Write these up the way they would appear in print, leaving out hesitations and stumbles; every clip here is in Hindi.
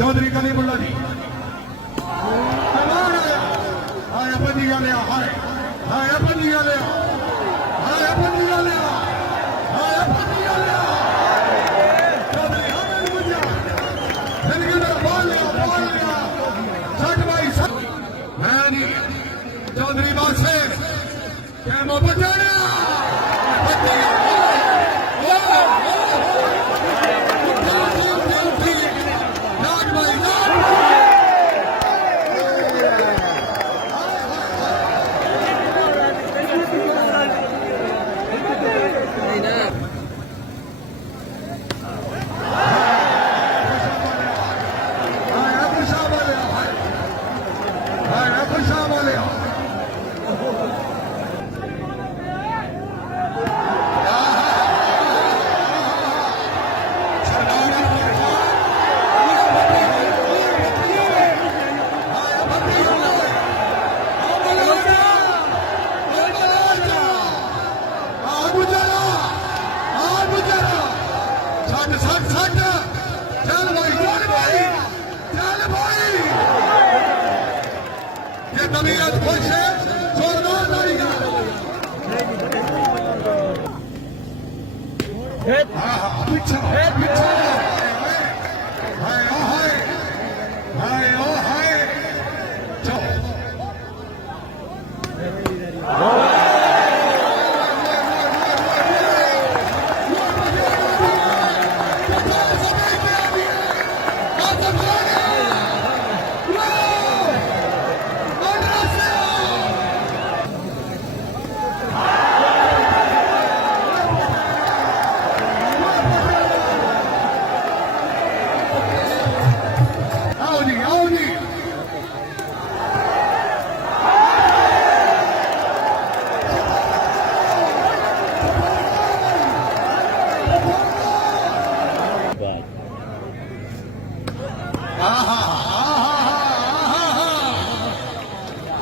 चौधरी कलीमुल्ला जी हाय पंजी लिया हाय हाय पंजी लिया हाय पंजी लिया हाय पंजी लिया चौधरी हामिद मुझे जिंदगी में बोल लिया सच भाई सच मैं नहीं चौधरी बासे क्या मोहब्बत जाना तबीयत खुश है जोरदार तालियां पीछे हाय ओ हाय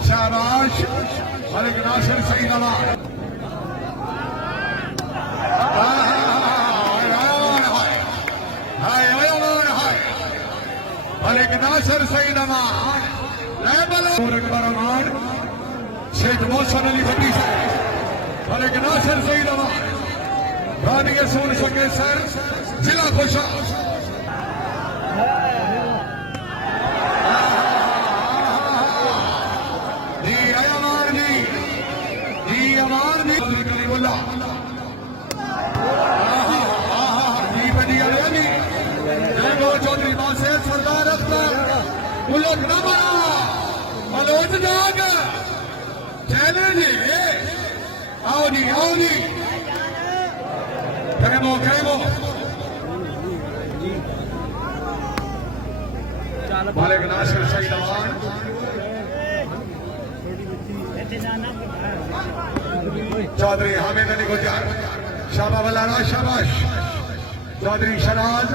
शाबाश मलिक नासिर सईद अमान मलिक नासिर सईद अमान अकबर अमान शेख मोहसन अली भट्टी से मलिक नासिर सईद अमान रानी सूर सके सर जिला खुशा चौधरी बासे सरदार उलट न बना मलोट जाग चैलेंज आओ जी खेमो मालिक नासिर सईद अमान चौधरी हामिद अली गुजर शाबा बलारा शाबाश चौधरी शराज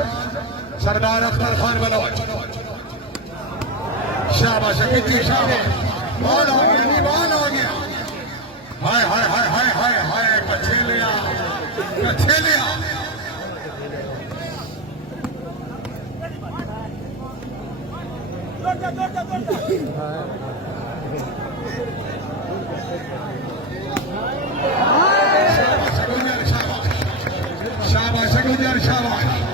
सरदार अख्तर खान बलोच शाबाश कितनी शाबाश बॉल आ गया हाय हाय हाय हाय हाय हाय कच्छे लिया शाबाश गुजर शाबाश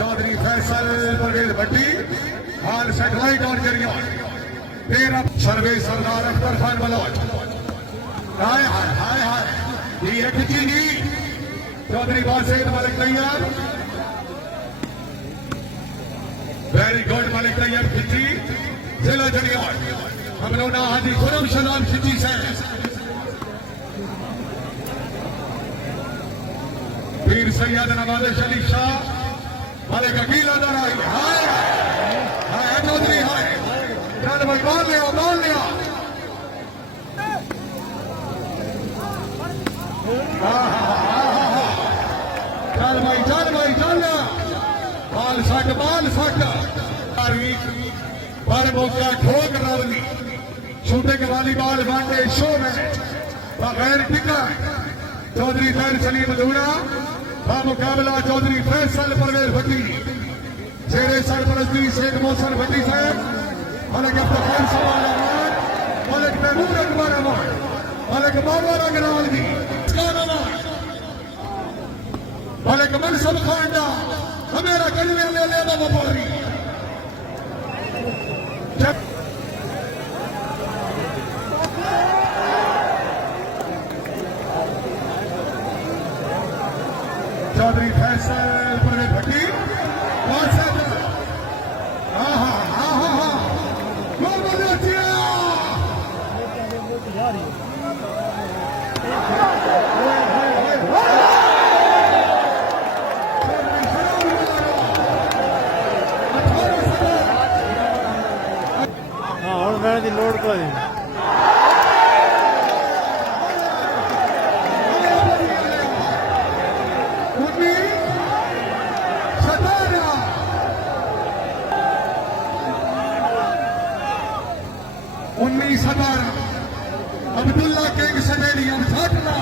चौधरी फैसल परवेज भट्टी हाल सेटेलाइट ऑन करियो फिर अब सर्वे सरदार अख्तर खान बलोच हाय हाय हाय हाय ये एक चीनी चौधरी बासेद मलिक तैयार वेरी गुड मलिक तैयार खिची जिला जनियार हम लोग ना हाजी खुरम शनान खिची से पीर सैयद नवाज अली शाह मलिक अकील अंदर आई हाय हाय चौधरी हाय चल भाई बाल लिया चल भाई बाल सट पर मौका ठोक रावली शूटिंग वालीबॉल वनडे शो में बगैर टिकट चौधरी खैर सलीम दूड़ा मुकाबला चौधरी फैसल परवेज भट्टी शेरे सरपरस्ती शेख मोहसन भट्टी साहब मलिक अफ्तार सवाल अहमद मलिक महमूद अकबर अहमद मलिक मामर अग्रवाल मलिक मनसब खांडा हमेरा कलवे ले लेना व्यापारी चौधरी फैसल परवेज भट्टी ਦੀ ਲੋੜ ਕੋਈ अब्दुल्ला किंग स्टेडियम छाटला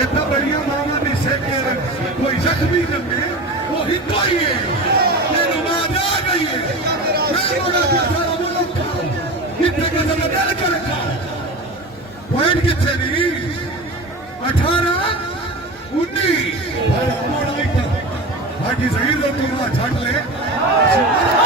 इतना बढ़िया मामा ने सेके कोई जख्मी जमे वो हिंदू ही है ये नमाज आ गई है मैं बोला कि सारा मुल्क कितने का जबरदस्त कर रखा पॉइंट कितने नहीं 18 19 बाकी सही तो तुम छाट ले